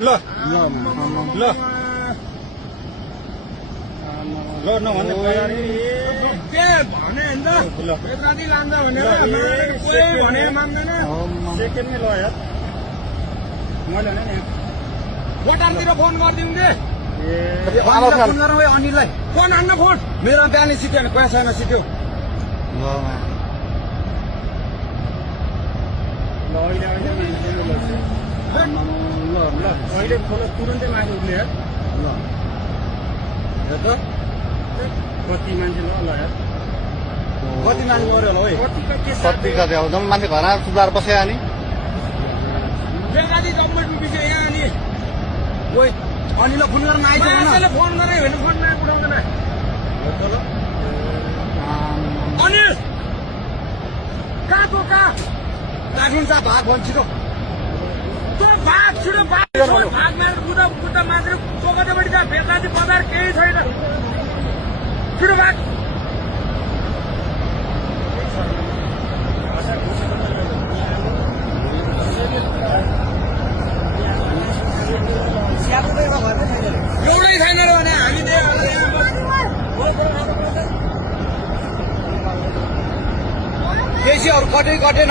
ल ल ल नभन्ने भने राति लान्छ भनेर भने मान्दैन सेकेन्डमै ल यार मैले भने नि बटारतिर फोन गरिदिउँ दे फोन गरौँ है अनिललाई फोन हान्न फोन मेरो बिहानै सिक्यो भने पैसामा सिक्यो ल अहिले अहिले खोला तुरन्तै माथि उठ्ने यार ल हेर त कति मान्छे ल यार कति मान्छे मऱ्यो होला है कति कति अब जम्मै मान्छे घर आएर सुधार बस्यो नि बेलुका जम्मै डुबिसक्यो यहाँ अनि ओइ अनिललाई फोन गर्न आइसक्यो फोन गरे भने फोन उठाउँदैन अनिल कहाँ तँ कहाँ काट्नु छ भाग भन्छ छिटो तँ भाग छिटो भाग मारेर बुद्ध मात्र चोकटेपट्टि जा बेलुका बजार केही छैन छिटो भाग एउटै छैन र भने हामी बेसी अरू कटेन